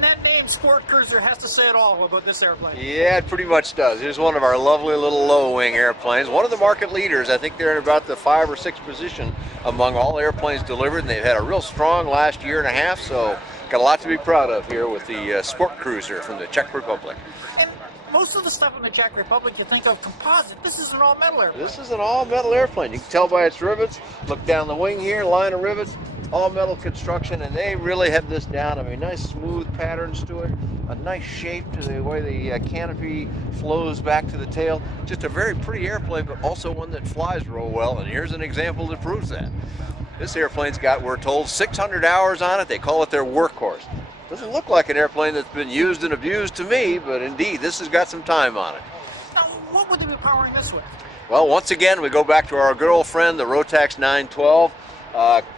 Dan, that name Sportcruiser has to say it all about this airplane. Yeah, it pretty much does. Here's one of our lovely little low-wing airplanes. One of the market leaders. I think they're in about the 5th or 6th position among all airplanes delivered, and they've had a real strong last year and a half, so got a lot to be proud of here with the Sportcruiser from the Czech Republic. And most of the stuff in the Czech Republic you think of composite. This is an all-metal airplane. This is an all-metal airplane. You can tell by its rivets. Look down the wing here, line of rivets. All metal construction, and they really have this down. I mean, nice smooth patterns to it, a nice shape to the way the canopy flows back to the tail. Just a very pretty airplane, but also one that flies real well, and here's an example that proves that. This airplane's got, we're told, 600 hours on it. They call it their workhorse. Doesn't look like an airplane that's been used and abused to me, but indeed, this has got some time on it. Now, what would they be powering this with? Well, once again, we go back to our good old friend, the Rotax 912.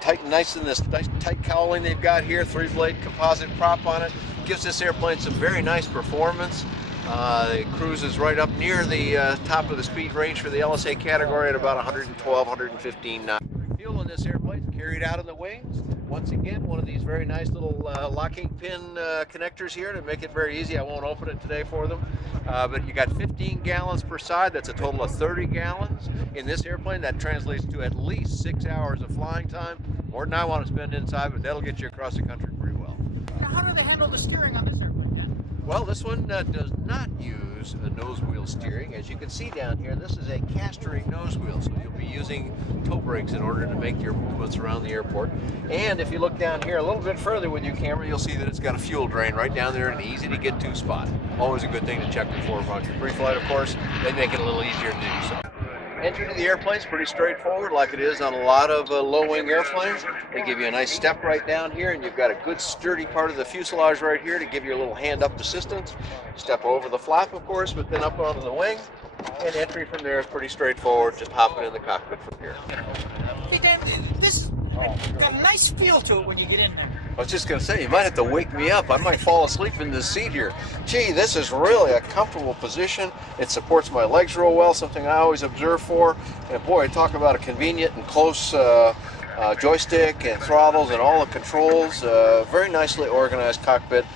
Tight, nice in this nice tight cowling they've got here, 3-blade composite prop on it. Gives this airplane some very nice performance. It cruises right up near the top of the speed range for the LSA category at about 112, 115 knots. Fuel in this airplane is carried out in the wings. Once again, one of these very nice little locking pin connectors here to make it very easy. I won't open it today for them. But you got 15 gallons per side. That's a total of 30 gallons. In this airplane, that translates to at least 6 hours of flying time. More than I want to spend inside, but that'll get you across the country pretty well. Now, how do they handle the steering on this airplane, Dan? Well, this one does not use a nose wheel steering. As you can see down here, this is a castering nose wheel, so you'll be using toe brakes in order to make your movements around the airport. And if you look down here a little bit further with your camera, you'll see that it's got a fuel drain right down there, an easy to get to spot. Always a good thing to check before on your pre-flight, of course. They make it a little easier to do so. Entry to the airplane is pretty straightforward, like it is on a lot of low-wing airplanes. They give you a nice step right down here, and you've got a good sturdy part of the fuselage right here to give you a little hand-up assistance. Step over the flap, of course, but then up onto the wing. And entry from there is pretty straightforward, just hopping in the cockpit from here. Hey, Dan, this got a nice feel to it when you get in there. I was just going to say, you might have to wake me up. I might fall asleep in this seat here. Gee, this is really a comfortable position. It supports my legs real well, something I always observe for. And boy, talk about a convenient and close joystick and throttles and all the controls. Very nicely organized cockpit.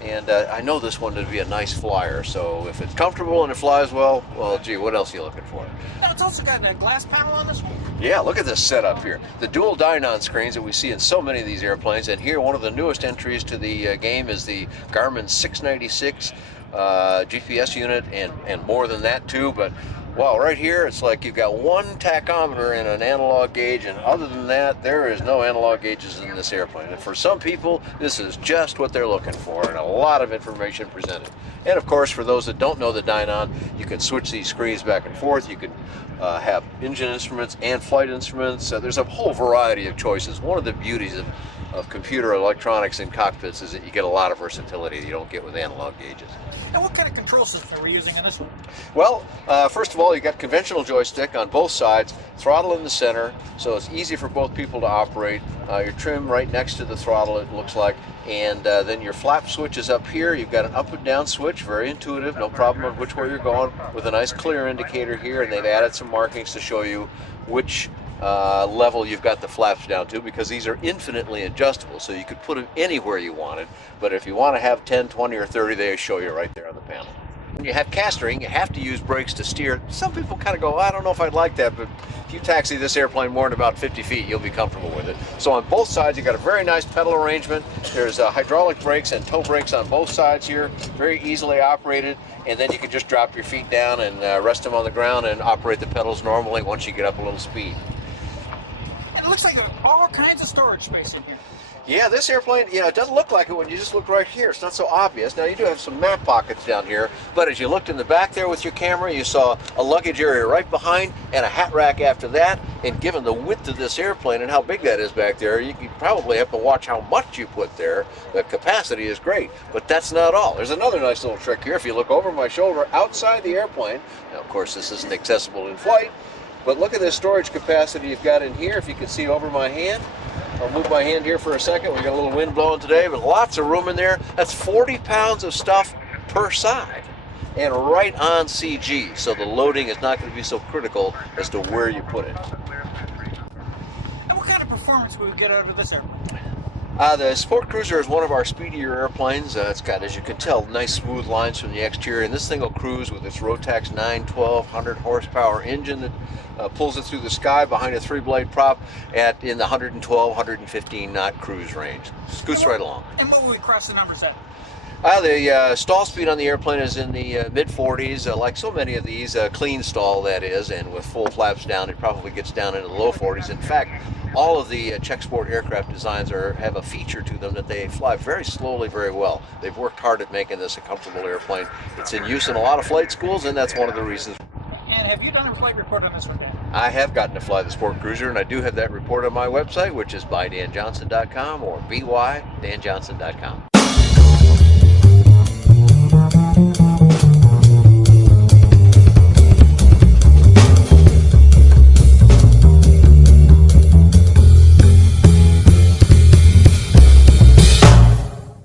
And I know this one to be a nice flyer, so if it's comfortable and it flies well, gee, what else are you looking for? Now, it's also got a glass panel on this one. Yeah, look at this setup here. The dual Dynon screens that we see in so many of these airplanes, and here one of the newest entries to the game is the Garmin 696 GPS unit, and more than that too, but wow, right here it's like you've got one tachometer and an analog gauge, and other than that, there is no analog gauges in this airplane. And for some people, this is just what they're looking for, and a lot of information presented. And of course, for those that don't know the Dynon, you can switch these screens back and forth. You can have engine instruments and flight instruments. There's a whole variety of choices. One of the beauties of computer electronics in cockpits is that you get a lot of versatility that you don't get with analog gauges. And what kind of control system are we using on this one? Well, first of all, you got conventional joystick on both sides, throttle in the center, so it's easy for both people to operate. Your trim right next to the throttle, it looks like, and then your flap switch is up here. You've got an up and down switch, very intuitive, no problem on which way you're going, with a nice clear indicator here, and they've added some markings to show you which level you've got the flaps down to, because these are infinitely adjustable, so you could put them anywhere you wanted. But if you want to have 10, 20, or 30, they show you right there on the panel. When you have castering, you have to use brakes to steer. Some people kind of go, I don't know if I'd like that, but if you taxi this airplane more than about 50 feet, you'll be comfortable with it. So on both sides, you've got a very nice pedal arrangement. There's hydraulic brakes and toe brakes on both sides here, very easily operated, and then you can just drop your feet down and rest them on the ground and operate the pedals normally once you get up a little speed. It looks like all kinds of storage space in here. Yeah, this airplane, it doesn't look like it when you just look right here. It's not so obvious. Now, you do have some map pockets down here, but as you looked in the back there with your camera, you saw a luggage area right behind and a hat rack after that. And given the width of this airplane and how big that is back there, you could probably have to watch how much you put there. The capacity is great, but that's not all. There's another nice little trick here. If you look over my shoulder outside the airplane, now, of course, this isn't accessible in flight, but look at this storage capacity you've got in here. If you can see over my hand, I'll move my hand here for a second. We got a little wind blowing today, but lots of room in there. That's 40 pounds of stuff per side, and right on CG. So the loading is not going to be so critical as to where you put it. And what kind of performance would we get out of this airplane? The Sportcruiser is one of our speedier airplanes. It's got, as you can tell, nice smooth lines from the exterior, and this thing will cruise with its Rotax 912 100 horsepower engine that pulls it through the sky behind a 3-blade prop in the 112, 115 knot cruise range. Scoots right along. And what will we cross the numbers at? The stall speed on the airplane is in the mid-40s, like so many of these, clean stall that is, and with full flaps down, it probably gets down into the low 40s. In fact, all of the Czech Sport aircraft designs have a feature to them that they fly very slowly, very well. They've worked hard at making this a comfortable airplane. It's in use in a lot of flight schools, and that's one of the reasons. And have you done a flight report on this one, Dan? I have gotten to fly the Sportcruiser, and I do have that report on my website, which is bydanjohnson.com or bydanjohnson.com.